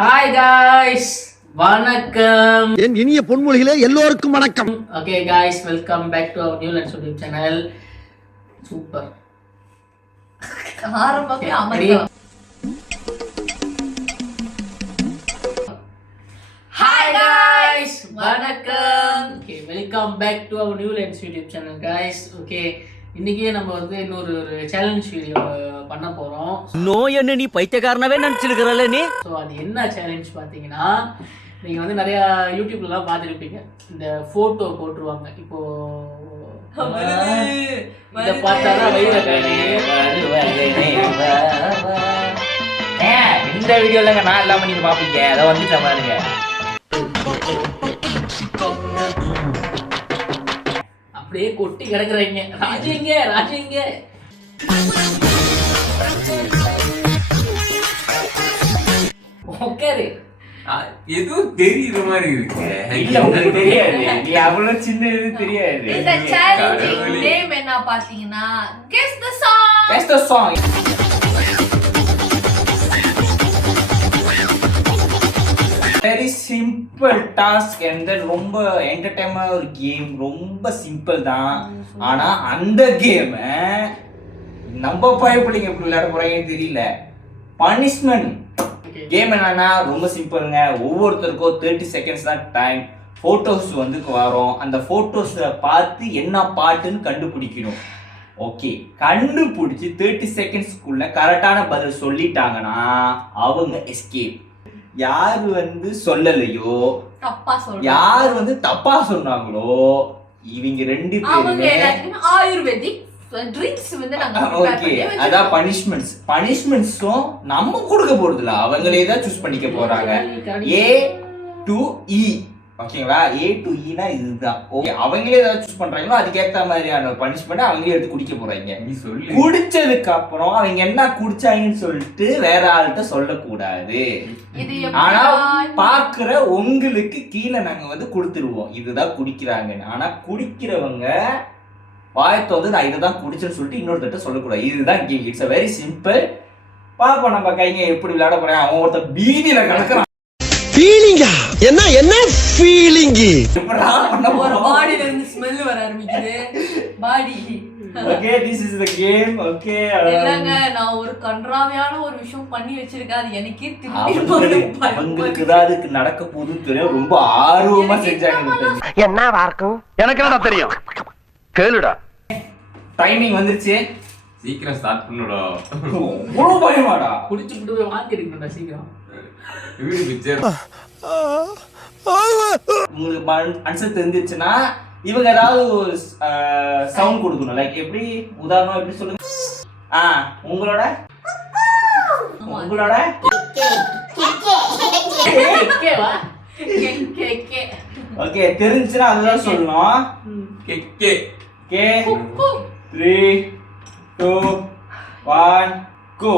Hi guys, வணக்கம். என் இனிய பொன்மொழிகளே எல்லோருக்கும் வணக்கம். Okay guys, welcome back to our New Lens YouTube channel. Super. ஆரம்பமே அமைதியா. ஹாய் காய்ஸ், வணக்கம். Okay, welcome back to our New Lens YouTube channel guys. Okay, இன்னைக்கே நம்ம வந்து இன்னொரு சேலஞ்ச் வீடியோ பண்ண போறோம். நோய் என்ன நீ பைத்தியக்காரனவே நினைச்சிருக்கிறல்ல நீ. ஸோ அது என்ன சேலஞ்ச் பார்த்தீங்கன்னா, நீங்கள் வந்து நிறையா யூடியூப்லலாம் பார்த்துருப்பீங்க. இந்த ஃபோட்டோ போட்டுருவாங்க. இப்போ இதை பார்த்தாதான் வயிறு இந்த வீடியோலங்க நான் இல்லாம நீங்க பாப்பீங்க. அதை வந்துட்ட பாருங்க. அப்படியே கொட்டி கிடக்குறீங்க. ராஜிங்க ராஜிங்க. ஓகே, எதுவும் தெரியுற மாதிரி இருக்கு. இல்ல உங்களுக்கு தெரியாது, நீ அவ்வளவு சின்ன இது தெரியாது. இந்த சேலஞ்சிங் நேம் என்ன பாத்தீங்கன்னா Guess the Song. Guess the song. Very simple task and then ரொம்ப என்டர்டைன்மெண்ட் ஒரு கேம். ரொம்ப சிம்பிள் தான். ஆனா அந்த கேம் நம்ம பயப்படிங்க எப்படி விளையாட போறாங்கன்னு தெரியல. பனிஷ்மெண்ட் கேம் என்னன்னா ரொம்ப சிம்பிள்ங்க. ஒவ்வொருத்தருக்கும் 30 செகண்ட்ஸ் தான் டைம். போட்டோஸ் வந்து வரும். அந்த போட்டோஸை பார்த்து என்ன பாட்டுன்னு கண்டுபிடிக்கணும். ஓகே, கண்டுபிடிச்சி 30 செகண்ட்ஸ்க்குள்ள கரெக்டான பதில் சொல்லிட்டாங்கன்னா அவங்க எஸ்கேப். யார் வந்து சொல்லலையோ, தப்பா சொல்றாங்க, யார் வந்து தப்பா சொன்னாங்களோ, இவங்க ரெண்டு பேருமே ஆயுர்வேதிக் ட்ரிங்க்ஸ் வந்து நாங்க ஓகே. அதான் பனிஷ்மெண்ட்ஸும் நம்ம கொடுக்க போறது இல்ல, அவங்களே தான் சூஸ் பண்ணிக்க போறாங்க. A to E, ஓகேங்களா? A to E னா இதுதான். ஓகே, அவங்களே ஏதாவது சூஸ் பண்றாங்களோ அதுக்கேற்ற மாதிரியான பனிஷ்மெண்ட் அவங்களே எடுத்து குடிக்க போறாங்க. நீ சொல்லு. குடிச்சதுக்கு அப்புறம் அவங்க என்ன குடிச்சாங்கன்னு சொல்லிட்டு வேற ஆள்கிட்ட சொல்லக்கூடாது. ஆனா பாக்குற உங்களுக்கு கீழே நாங்க வந்து கொடுத்துருவோம் இதுதான் குடிக்கிறாங்கன்னு. ஆனா குடிக்கிறவங்க வாயத்தை வந்து நான் இதை தான் குடிச்சேன்னு சொல்லிட்டு இன்னொருத்தட்ட சொல்லக்கூடாது. இதுதான் game. It's a very simple. பாப்போம் நம்ம கைங்க எப்படி விளையாட போறேன். அவன் ஒருத்தர் பீதியில கிடக்குறான். ஃபீலிங்கா? என்ன ஃபீலிங்? எப்படா பண்ண ஒரு போறோம்? பாடியில இருந்து ஸ்மெல் வர ஆரம்பிக்குது. Body. Okay, this is the game. Okay, இல்லங்க, நான் ஒரு கன்றாவியான ஒரு விஷயம் பண்ணி வச்சிருக்கேன். அது எனக்கே அவங்களுக்கு தான் அதுக்கு நடக்க போகுதுன்னு தெரியும். ரொம்ப ஆர்வமா செஞ்சாங்க. என்னவா இருக்கும்? எனக்கு என்னடா தெரியும், கேளுடா. டைமிங் வந்துருச்சு. சீக்கிரம் ஸ்டார்ட் பண்ணுடா. இவ்வளவு பயமாடா? குடிச்சு விட்டு போய் வாங்கி எடுக்கணும்டா சீக்கிரம். வீடு பிக்சர். உங்களுக்கு ஆன்சர் தெரிஞ்சிருச்சுன்னா இவங்க ஏதாவது ஒரு சவுண்ட் கொடுக்கணும். லைக் எப்படி உதாரணம் எப்படி சொல்லுங்க. உங்களோட ஓகே, தெரிஞ்சுன்னா அதுதான் சொல்லணும். கெக்கே. ஓகே, 3 2 1 கோ.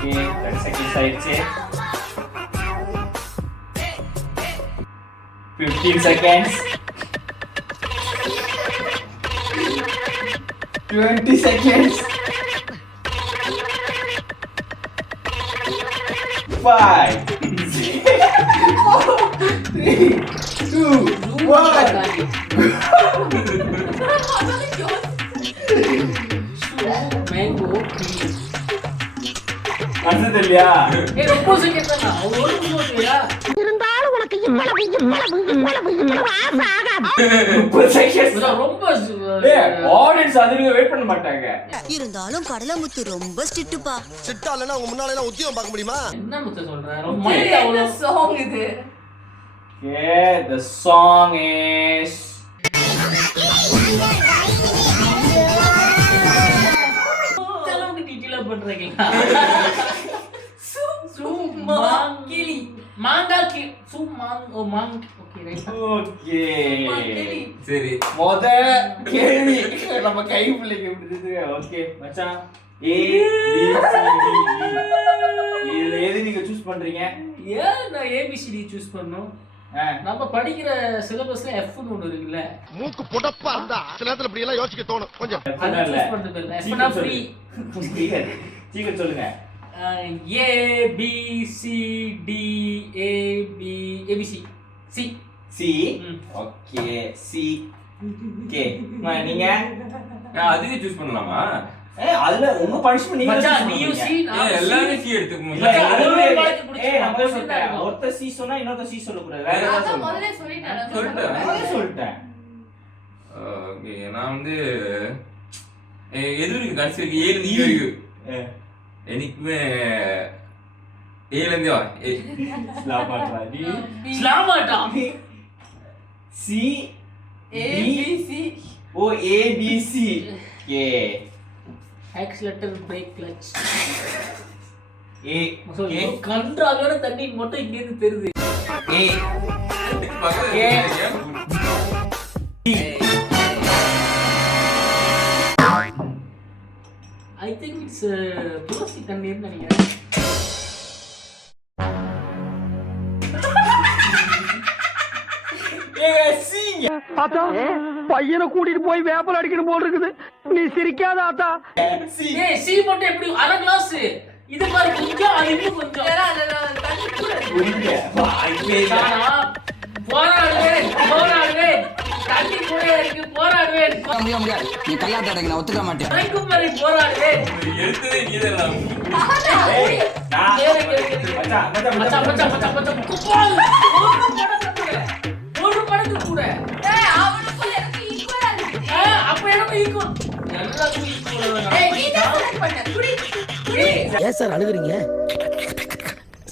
Okay, 30 seconds ஆயிடுச்சு. 15 seconds. 20 seconds. 5 4 3 2 1 மேங்கோ. ஆன்சர் தெரியலையா? ரொம்ப சீக்கிரம் தான். ஒரு நிமிஷம்யா. இருந்தாலும் உனக்கு இவ்வளவு ஆகாது. 30 seconds. ரொம்ப ஆடியன்ஸ் அதுக்கு வெயிட் பண்ண மாட்டாங்க. இருந்தாலும் கடலமுத்து ரொம்ப ஸ்ட்ரிக்ட்டுப்பா. சிட்டா இல்லனா உங்க முன்னால எல்லாம் உத்தியோகம் பார்க்க முடியுமா? என்ன முத்த சொல்ற? ரொம்ப அவ்வளோ சாங் இது. Okay, the song is அளவுக்கு டீட்டெயிலா பண்றீங்களா? சும்மாங்கிலி. மாங்காக்கி சும்மாங் ஓ மாங். Okay right. ஓகே. சரி. மொத கேள்வி நம்ம கை பிள்ளைக்கு விடுது. ஓகே மச்சான், A B C D E. இதுல எது நீங்க சூஸ் பண்றீங்க? ஏன் நான் ஏபிசிடி சூஸ் பண்ணோம்? நம்ம படிக்கிற சிலபஸ்ல எஃப்னு ஒன்று இருக்குல்ல, மூக்கு புடப்பா இருந்தா சில நேரத்துல இப்படி எல்லாம் யோசிக்க தோணும் கொஞ்சம். அது சூஸ் பண்றது இல்ல. எஃப்னா ஃப்ரீ. சீக்கிரம் சொல்லுங்க. A B C D A B ABC C C. Okay C. Okay நீங்க அதுக்கு சூஸ் பண்ணலாமா? அதுல உங்க பனிஷ்மென்ட் நீங்க மச்சான் நீயும் சி நான் எல்லாமே சி எடுத்துக்கோங்க. ஒருத்த சி சொன்னா இன்னொருத்த சி சொல்ல கூடாது. வேற ஏதாவது அத சொல்லுங்க. முதல்ல சொல்லிட்டேன். ஓகே நான் வந்து எது இருக்கு கடைசி வரைக்கும் 7 நீ இருக்கு. எனக்குமே 7 இருந்து வா. ஸ்லாமாட்டா டி ஸ்லாமாட்டா சி A B C O A B C. A accelerator brake clutch. ஏ ஓகே கன்றாகன தண்ணி மட்டும் இங்க இருந்து தெரியுது. ஏ ஏ ஐ திங்க் இட்ஸ் துளசி தண்ணீர்னு நினைக்கிறேன். ஆத்தா பையனை கூட்டிட்டு போய் வேப்பல் அடிக்கணும் போல் இருக்குது. நீ சிரிக்காத ஆத்தா. ஏய் சி மட்டும் எப்படி அரை கிளாஸ் இது பாரு கொஞ்சம் அது இன்னும் கொஞ்சம் தண்ணி கூட நானா போராடுவேன் தண்ணி கூட இருக்கு போராடுவேன் முடியாது நீ கையாட்ட அடைங்க நான் ஒத்துக்க மாட்டேன். வரைக்கும் வரை போராடுவேன். எடுத்ததே நீதான். ஒரு படத்துக்கு கூட அவனுக்கு எனக்கு ஈக்குவலா இருக்கு. அப்ப எனக்கு ஈக்குவல் எல்லாத்துக்கும் ஈக்குவல். நீ தான் செலக்ட் பண்ண. குடி ஏன் சார் அழுகுறீங்க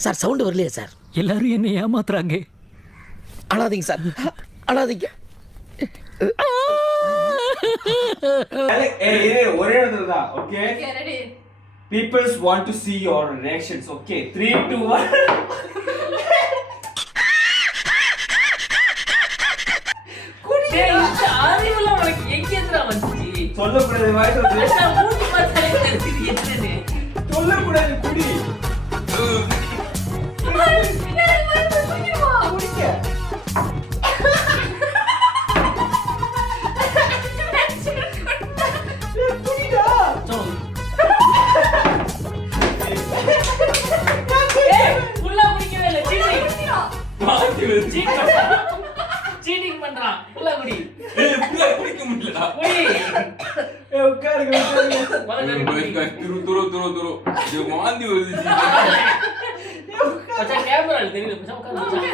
சார்? சவுண்ட் வரலையே சார்? எல்லாரும் என்ன ஏமாத்துறாங்க. அழாதீங்க சார், அழாதீங்க. ஒரே இடத்துல தான். Okay ready. peoples want to see your reactions. Okay 3 2 1. அறிவுலாம் உனக்கு எங்கேருந்துடா வந்துச்சு? சொல்லக்கூடாது வாய் சொல்றது. நான் மூஞ்சி பார்த்தாலே தெரியுது என்னன்னு. சொல்லக்கூடாது குடி. சீட்டிங் பண்றான். உள்ள குடி. குடிக்க முடியலடா. குடி. உட்காருங்க. துரு இது மாந்தி வருது. மச்சான் கேமரால தெரியல. மச்சான் உட்காரு மச்சான்.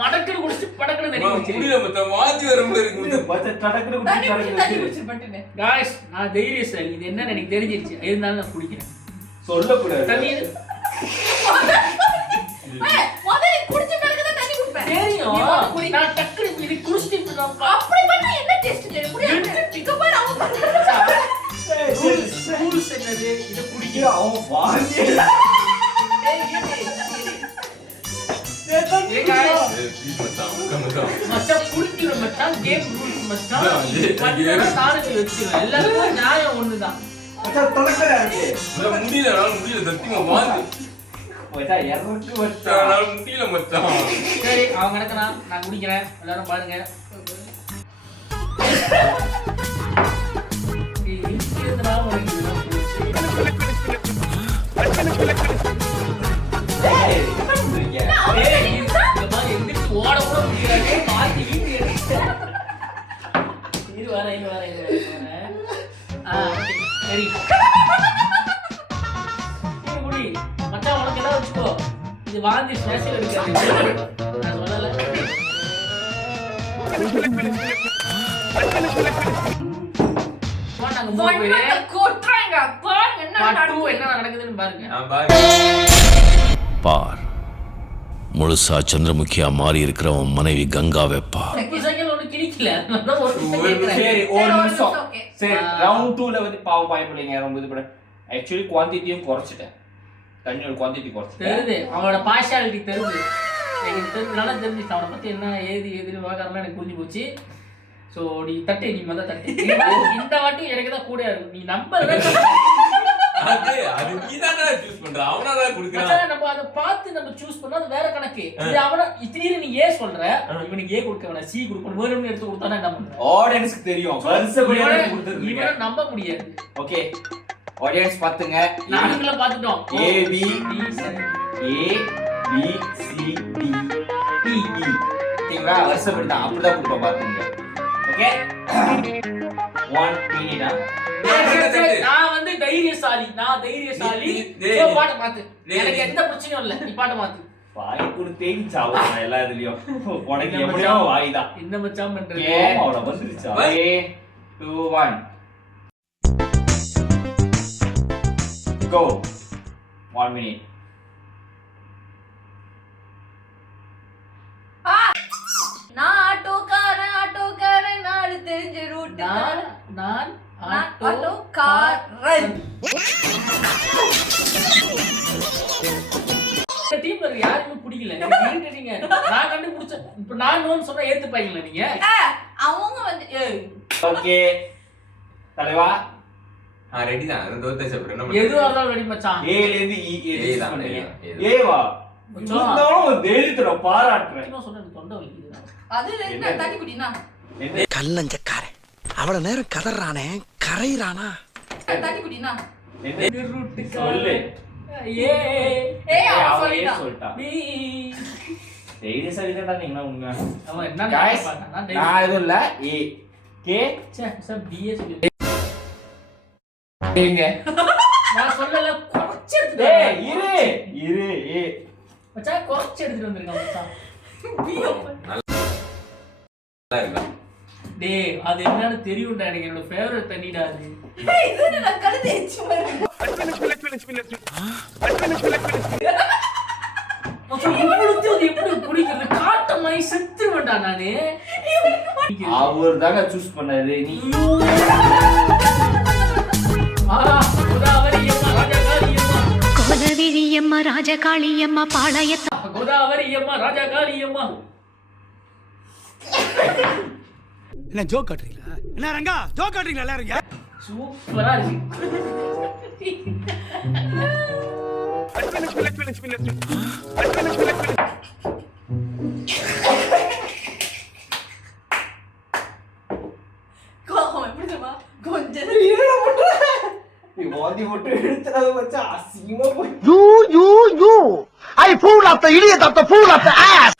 மடக்குன்னு குடிச்சு படக்குன்னு தண்ணி குடிச்சு. முடியல மச்சான் மாந்தி வர மாதிரி இருக்கு. பச்சை டடக்குன்னு தண்ணி குடி. குடிச்சு தண்ணி குடிச்சு பட்டுனே. गाइस நான் தைரியசாலி. இது என்னன்னு எனக்கு தெரிஞ்சிருச்சு. இருந்தாலும் நான் குடிக்கிறேன். சொல்லக்கூடாது. தண்ணி முதல்ல குடிச்ச பிறகு தான் தண்ணி குடிப்பேன். தெரியும். நான் டக்குனு இது குடிச்சிட்டு நான் அப்படி பண்ணா என்ன டேஸ்ட் தெரியும்? புரியல. இங்க பாரு அவன் பண்றான். ரூல்ஸ் என்னது? இத குடிக்கிற அவன் வாந்தி. மச்சான் குடிக்கிற மச்சான் கேம் ரூல்ஸ் மச்சான். பட்டன தாரத்தில் வச்சிருவேன். எல்லாரும் நியாயம் ஒண்ணுதான். மச்சான் தொடக்கறா இருக்கு. முடியல சத்தியமா மாந்தி. மச்சான் இறக்கு மச்சான். முடியல மச்சான். சரி அவன் கிடக்குறான். நான் குடிக்கிறேன். எல்லாரும் பாருங்க. எதுனா உனக்கு இதெல்லாம் போச்சு. ஏய் என்ன பண்றீங்க? ஏய் இந்த மாதிரி எந்திரிச்சு ஓட கூட முடியாது. மாத்தி வீட்டு எடுத்து. இரு வரேன். சரி குடி. மச்சான் உனக்கு எல்லாம் வச்சுக்கோ. இது வாந்தி ஸ்பெஷல் இருக்காது. நான் சொல்லல. நாங்க மூணு பேரு கொட்றாங்க. பாருங்க என்ன பாட்டு என்ன நடக்குதுன்னு பாருங்க. நான் பாரு. பார் முழுசா சந்திரமுகியா மாறி இருக்கிற உன் மனைவி கங்காவை பார். செகண்ட் ஒண்ணு கிழிக்கல. நான் ஒரு நிமிஷம் கேக்குறேன். சரி ஒரு நிமிஷம். ஓகே. சரி ரவுண்ட் 2ல வந்து பாவம் பயப்படுங்க. ரொம்ப இது பட ஆக்சுவலி குவாண்டிட்டியும் குறைச்சிட்டேன். தண்ணியோட குவாண்டிட்டி குறைச்சிட்டேன். தெரியுது அவனோட பார்ஷியாலிட்டி தெரியுது. எனக்கு தெரிஞ்சனால தெரிஞ்சிச்சு. அவனை பத்தி என்ன ஏது விவகாரம்லாம் எனக்கு புரிஞ்சு போச்சு. ஸோ நீ தட்டு. நீ முதல் தட்டு. இந்த வாட்டி எனக்கு தான் கூட இருக்கும். நீ நம்பர் அது நீதானே சூஸ் பண்ற, அவனாடா குடுக்குறான். மச்சான், நம்ம அதை பார்த்து நம்ம சூஸ் பண்ணா அது வேற கணக்கு. இது அவன திடீர்னு நீ ஏ சொல்ற, இவனுக்கு ஏ கொடுக்க வேணாம், சி கொடுக்கணும், வேணும்னு எடுத்து கொடுத்தானா என்ன பண்ற? ஆடியன்ஸ்க்கு தெரியும் வருஷப்படி கொடுத்துருக்கீங்க. இவனை நம்ப முடியாது. ஓகே ஆடியன்ஸ் பாத்துங்க. நானுங்கள பாத்துட்டோம். A B D C D E E. சரிங்களா? வருஷப்படி தான் அப்படிதான் கொடுப்போம் பாத்துங்க. ஓகே 1 மினிட்டா. நான் வந்து தைரியசாலி. சோ பாட்ட மாத்து. எனக்கு எந்த பிரச்சனையும் இல்ல. நீ பாட்ட மாத்து. வாய் கொடுத்தேன் சாவுறா எல்லா இதுலயும். உனக்கு எப்படியோ வாய் தான். என்ன மச்சான் பண்றது? அவள வந்துருச்சா? 3 2 1 go. 1 minute. நான் ஆட்டோக்காரன் நாடு தெரிஞ்ச ரூட் நான் ஆட்டோக்காரன். இந்த டீம்ல இருக்க யாருக்குமே பிடிக்கல. எனக்கு irritating-ஆ இருக்கு. நான் கண்டுபிடிச்ச இப்ப நான் நோன்னு சொன்னா ஏத்துப்பாங்களா நீங்க? அவங்க வந்து ஓகே தலைவா ரெடி தான். அது தோத்த சாப்பிடுறேன். எதுவா இருந்தாலும் ரெடி மச்சான். A ல இருந்து E A தான், பண்ணுங்க. A தான். A வா மச்சான். இருந்தாலும் தைரியத்தோட பாராட்டுறேன். இன்னும் சொன்னா எனக்கு தொண்டை வலிக்குது. அது என்ன தண்ணி குடினா கல்லஞ்சக்காரன் அவ்வளவு நேரம் கதறானே கரையிறானா தண்ணி குடினா சொல்லு. ஏ அவன் அவன் சொல்லிட்டான். சொல்லிட்டான். பி தைரிய சரிதான் நீங்க உண்மை. அவன் என்ன Guys, நான் நான் எதுவும் இல்ல. A கே சார் பிஏ சொல்லி ஏங்க நான் சொல்லல குறைச்சு எடுத்துட்டு டேய் வந்தேன். இரு A மச்சான் குறைச்சு எடுத்துட்டு வந்திருக்கான் மச்சான். நல்லா இருக்கா? டேய் அது என்னன்னு தெரியும்டா, எனக்கு என்னோட ஃபேவரட் தண்ணிடா அது. இது நான் கழுத்து எச்சு வரேன். மச்சான் இவ்வளவு அது எப்படி குடிக்கிறது? காட்ட மாதிரி செத்துருவேன்டா நானு. அவர் தாங்க சூஸ் பண்ணாரு. நீ கோதாவரி அம்மா ராஜகாளியம்மா, கோதவிழியம்மா ராஜகாளியம்மா பாளையத்த கோதாவரி அம்மா ராஜகாளியம்மா. என்ன ஜோக் காட்டுறீங்களா? என்ன ரங்கா ஜோக் காட்டுறீங்களா எல்லாரும்? சூப்பரா இருக்கு. கோவம் எப்படி தெரியுமா? கொஞ்சம் நீ வாந்தி போட்டு எடுத்துறாத மச்சான். அசிங்கமா போய் I fool of the idiot of the fool of the ass.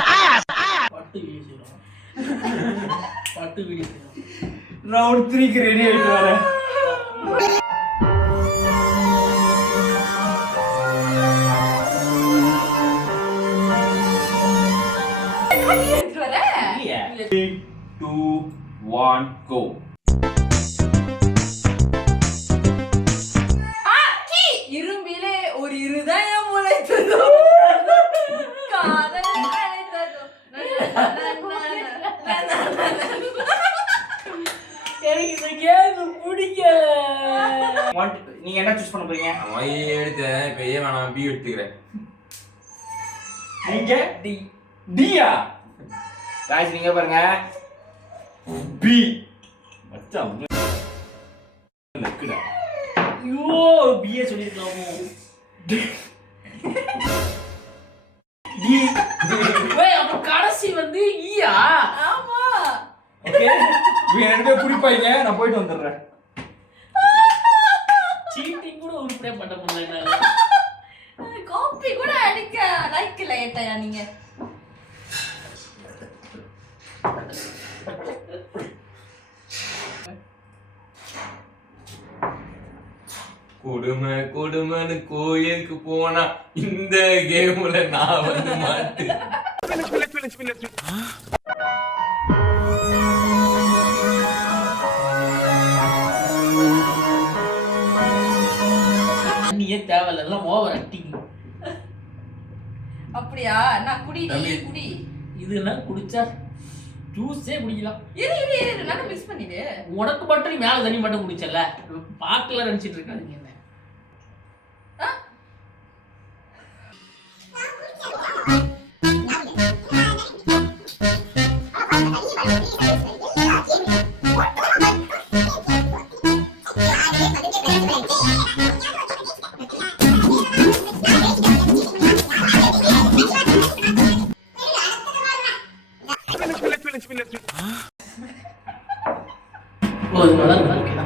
பட்டு வீடியோ செய்யலாம். ரவுண்ட் 3க்கு ரெடி ஆயிட்டு வரேன். எடுத்து வரேன். 3 2 1 go. இரும்பிலே ஒரு இருதயம் முளைத்ததோ காதல் அழைத்ததோ. எனக்கு இந்த கேம் பிடிக்கல. நீங்க என்ன சூஸ் பண்ண போறீங்க? அவன் A எடுத்தேன். இப்ப A வேணாம், B எடுத்துக்கிறேன். நீங்க டி டியா गाइस நீங்க பாருங்க பி மச்சான் நக்குடா. ஐயோ பிஏ சொல்லிருக்கலாமோ. டி ஏய் அப்ப கடைசி வந்து ஈயா. ஆமா. ஓகே நீங்க ரெண்டு பேரும் குடிப்பாங்க. நான் போயிட்டு வந்துடுறேன். சீட்டிங் கூட உருப்படியா பண்ண முடியல என்னால. காப்பி கூட அடிக்க லைக்ல ஏட்டயா நீங்க? கொடுமைன்னு கோயிலுக்கு போனா இந்த கேம்ல நான் வந்து மாட்டு. தண்ணியே தேவையில்ல, எல்லாம் ஓவர் ஆக்டிங். அப்படியா? நான் குடி நீ குடி. இதெல்லாம் குடிச்சா ஜூஸே குடிக்கலாம். இரு நான் மிஸ் பண்ணிடு. உனக்கு மட்டும் நீ மேல தண்ணி மட்டும் குடிச்சல, பாக்கல நினைச்சிட்டு இருக்காதீங்க என்ன. ஓ இது நல்லா இருக்கு.